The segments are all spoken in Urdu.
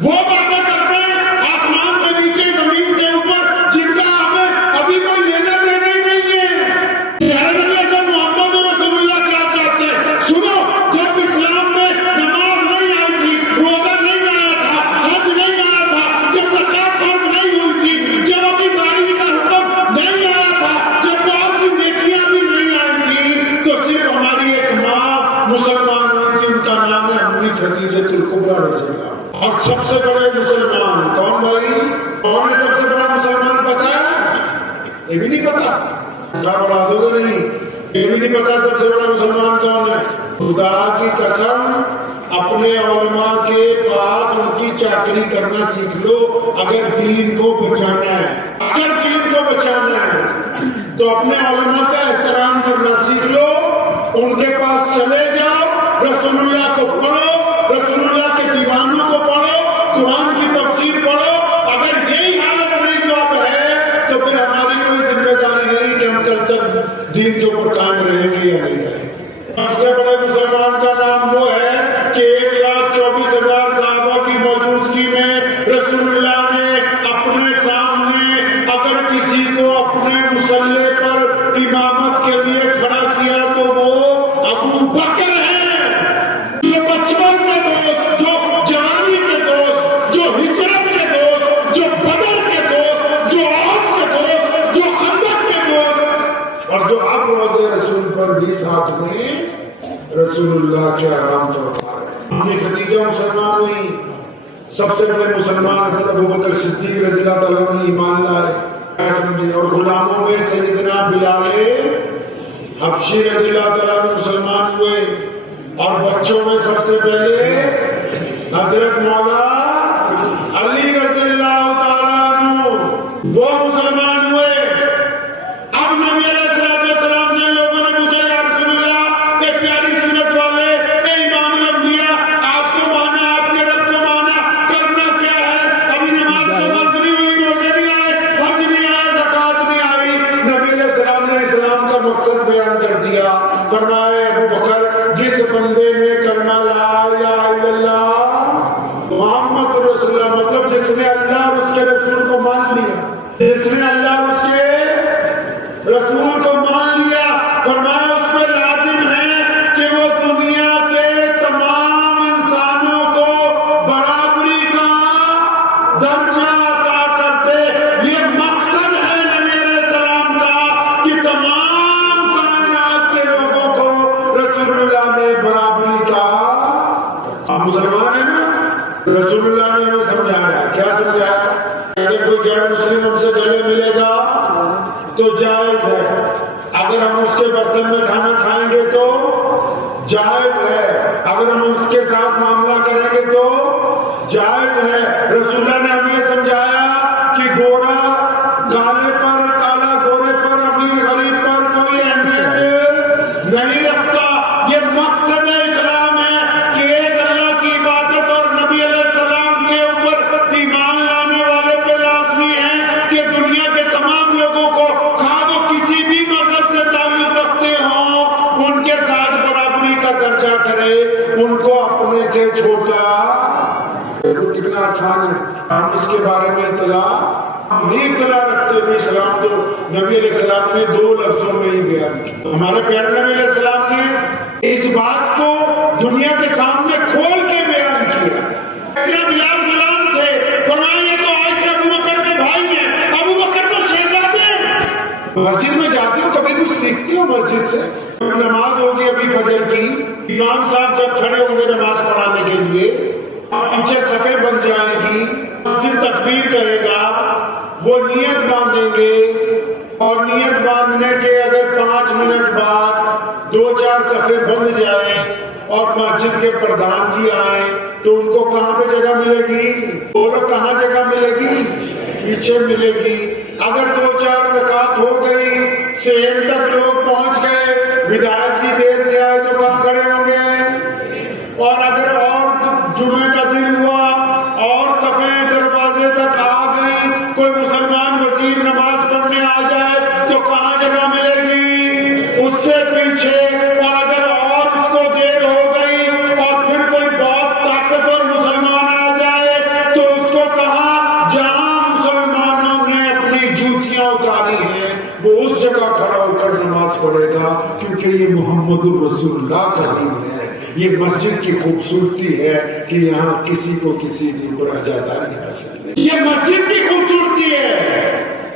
وہ باتیں کرتے ہیں آسمان سے نیچے زمین سے اوپر جن کا ہمیں ابھی کوئی لینا دینا ہی نہیں ہے. محمد رسول اللہ کیا چاہتے ہیں سنو. جب اسلام میں نماز نہیں آئی تھی, روزہ نہیں آیا تھا, حج نہیں آیا تھا, جب زکات فرض نہیں ہوئی تھی, جب ابھی داڑھی کا حکم نہیں آیا تھا, جب بہت سی نیکیاں بھی نہیں آئی تھی, تو صرف ہماری ایک ماں مسلمان ہوئی تھی, ان کا نام ہے امی خدیجہ الکبریٰ رضی اللہ. اور سب سے بڑے مسلمان کون بھائی؟ کون ہے سب سے بڑا مسلمان پتا ہے؟ یہ بھی نہیں پتا. کیا بڑا دو گے نہیں, یہ بھی نہیں پتا سب سے بڑا مسلمان کون ہے. خدا کی قسم اپنے علماء کے پاس ان کی چاکری کرنا سیکھ لو. اگر دین کو بچانا ہے, اگر دین کو بچانا ہے تو اپنے علماء کا احترام کرنا سیکھ لو. ان کے پاس چلے جاؤ, رسول اللہ کو پڑھو, رسول اللہ کے دیوانوں کو پڑھو, قرآن کی تفسیر پڑھو. اگر یہی حالت نہیں جواب ہے تو پھر ہماری کوئی ذمہ داری نہیں کہ ہم کل تک دین کے اوپر قائم رہیں گے یا نہیں رہیں گے. سب سے بڑے مسلمان کا نام وہ ہے کہ 1,24,000 صحابہ کی موجودگی میں رسول اللہ نے اپنے سامنے اگر کسی کو اپنے مسلح پر امامت کے لیے کھڑا کیا تو وہ ابو بکر ہے. یہ بچپن کے دوست, جو جوانی کے دوست, جو ہجرت کے دوست, جو بدر کے دوست, جو عہد کے دوست, جو خندق کے دوست, اور جو اب روزے رسول پر بھی ساتھ میں رسول اللہ کے آرام فرما رہے ہیں. امی خدیجہ مسلمان ہوئی. سب سے بڑے مسلمان حضرت ابوبکر صدیق رضی اللہ تعالیٰ عنہ ایمان لائے. اور غلاموں میں سیدنا بلال حبشی رضی اللہ تعالیٰ عنہ مسلمان ہوئے. اور بچوں میں سب سے پہلے حضرت مولا علی رضی اللہ تعالیٰ عنہ وہ مسلمان ہوئے. اب نبی علیہ السلام سے لوگوں نے پوچھا یا رسول اللہ, ایک پیاری سنت والے, اے امام الانبیاء, آپ کو مانا, آپ کے رب کو مانا, کرنا کیا ہے؟ ابھی نماز تو فرض نہیں ہوئی, روزے نہیں آئے, حج نہیں آیا, زکات نہیں آئی. نبی علیہ السلام نے اسلام کا مقصد بیان کر دیا. فرمایا ابو بکر, جس بندے نے کلمہ لا الہ الا اللہ محمد رسول اللہ, مطلب جس نے اللہ اور اس کے رسول کو مان لیا, جس نے اللہ اور اس کے رسول کو مان لیا, فرمایا اس پہ لازم ہے کہ وہ دنیا کے تمام انسانوں کو برابری کا درجہ عطا کر دے. یہ مقصد ہے نبی علیہ السلام کا کہ تمام کائنات کے لوگوں کو رسول اللہ نے برابری کا. مسلمان ہے نا, رسول اللہ نے ہمیں سمجھایا. کیا سمجھایا؟ اگر کوئی غیر مسلم ہم سے گلے ملے گا تو جائز ہے, اگر ہم اس کے برتن میں کھانا کھائیں گے تو جائز ہے, اگر ہم اس کے ساتھ معاملہ کریں گے تو جائز ہے. رسول اللہ نے ہمیں سمجھایا کہ گورا کالے پر, کالا گورے پر, امیر غریب پر کوئی اہمیت نہیں رکھتا. یہ مقصد اسلام ہے کہ ایک اللہ کی عبادت اور نبی علیہ السلام کے اوپر ایمان لانے والے پہ لازمی ہے کہ دنیا کے تمام لوگوں کو, خواہ وہ کسی بھی مذہب سے تعلق رکھتے ہوں, ان کے ساتھ برابری کا درجہ کرے, ان کو اپنے سے چھوٹا. کتنا آسان ہے. ہم اس کے بارے میں اطلاع رکھتے ہوئے اسلام تو نبی علیہ السلام نے 2 لفظوں میں ہی بیان کیا. ہمارے پیارے نبی علیہ السلام نے اس بات کو دنیا کے سامنے کھول کے بیان کیا. بلال غلام تھے, فرمایا یہ تو آج سے ابو بکر کے بھائی ہیں, ابو بکر تو شہزادے ہیں. مسجد میں جاتے ہو, کبھی کچھ سیکھتے ہو مسجد سے؟ نماز ہوگی ابھی فجر کی, امام صاحب جب کھڑے ہوں گے نماز پڑھانے کے لیے, پیچھے صفیں بن جائیں گی, پھر تکبیر کہے گا, وہ نیت باندھیں گے, اور نیت باندھنے کے اگر 5 منٹ بعد 2-4 صفیں بند جائیں اور مسجد کے پردھان جی آئیں تو ان کو کہاں پہ جگہ ملے گی؟ بولو کہاں جگہ ملے گی؟ پیچھے ملے گی. اگر 2-4 رکعت ہو گئی, سیم تک لوگ پہنچ گئے, وداعت کی دیر سے آئے تو کہاں کھڑے ہوں گے؟ اور اگر اور جمعے کا دن ہوا اور صفیں دروازے تک آ گئی, کوئی مسلمان وزیر نماز پڑھنے آ جائے تو کہاں جگہ ملے گی؟ اس سے پیچھے. اور اگر اور اس کو دیر ہو گئی اور پھر کوئی بہت طاقتور مسلمان آ جائے کہ یہ محمد الرسول اللہ کا دین ہے، یہ مسجد کی خوبصورتی ہے کہ یہاں کسی کو کسی کے اوپر اجازت حاصل نہیں، یہ مسجد کی خوبصورتی ہے،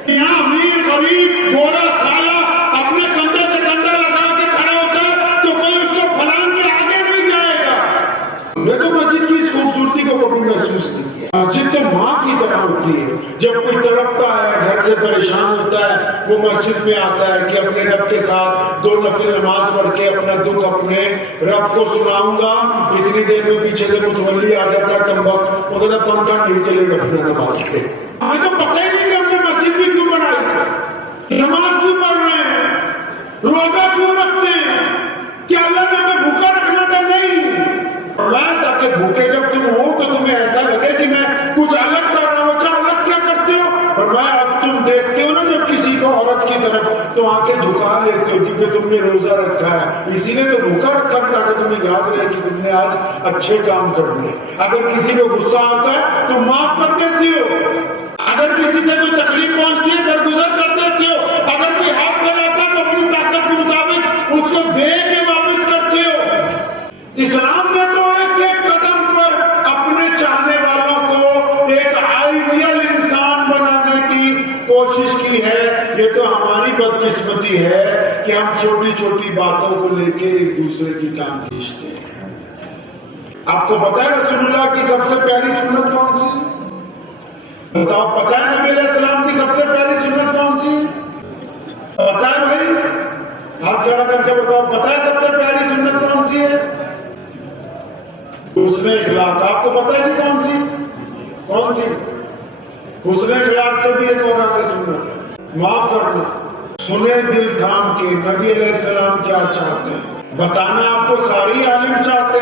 یہاں امیر غریب گورا کالا اپنے کندھے سے کندھا لگا کے کھڑا ہوتا ہے تو کوئی اس کو پھلان کے آگے نہیں جائے گا۔ میں تو مسجد کی اس خوبصورتی کو کبھی محسوس نہیں کیا۔ مسجد تو ماں کی طرح ہوتی ہے، جب کوئی تڑپتا ہے گھر سے پریشان ہوتا ہے وہ مسجد میں آتا ہے کہ اپنے رب کے ساتھ 2 نفل نماز پڑھ کے اپنا دکھ اپنے رب کو سناؤں گا، اتنی دیر میں پیچھے سے متولی آ جاتا ہے کمبخت، وہ کہتا پنکھا نہیں چلے گا اپنے نماز کے۔ ہمیں تو پتہ ہی نہیں کہ ہم نے مسجد بھی کیوں بنائی، نماز کیوں پڑھ رہے ہیں، روزہ کیوں رکھتے ہیں، کیا اللہ نے ہمیں بھوکا رکھنا تھا؟ نہیں، تاکہ بھوکے جب تم ہو تو تمہیں ایسا لگے کہ میں کچھ الگ کر رہا ہوں۔ اچھا الگ کیا کرتے ہو؟ فرمایا اب تم دیکھتے ہو نا جب کسی کو عورت کی طرف تو آنکھیں جھکا لیتے ہو کیونکہ تم نے روزہ رکھا ہے، اسی لیے تو بھوکا رکھا تاکہ تمہیں یاد رہے کہ تم نے آج اچھے کام کرنے۔ اگر کسی کو غصہ آتا ہے تو معاف کر دیتے ہو، اگر کسی سے کوئی تکلیف پہنچتی ہے درگزر کر دیتے ہو، اگر کوئی ہاتھ بناتا ہے تو اپنی طاقت کے مطابق اس کو دے کے واپس کرتے ہو۔ اسلام میں تو ایک ایک قدم پر اپنے چاہنے والوں کو ایک آئیڈیل انسان بنانے کی کوشش کی ہے۔ یہ تو ہماری بدقسمتی ہے کہ ہم چھوٹی چھوٹی باتوں کو لے کے ایک دوسرے کی ٹانگ کھینچتے ہیں۔ آپ کو پتا ہے رسول اللہ کی سب سے پیاری سنت کون سی؟ بتاؤ، پتا ہے نبی علیہ السلام کی سب سے پیاری سنت کون سی؟ پتا ہے بھائی؟ ہاتھ کھڑا کر کے بتاؤ، پتا ہے سب سے پیاری سنت کون سی ہے؟ حسن اخلاق۔ آپ کو پتا ہے جی کون سی؟ کون سی؟ حسن اخلاق سے بھی ایک اور آگے سنت ہے، معاف کرنا۔ سنے دل تھام کے نبی علیہ السلام کیا چاہتے ہیں، بتانا آپ کو ساری عالم چاہتے ہیں۔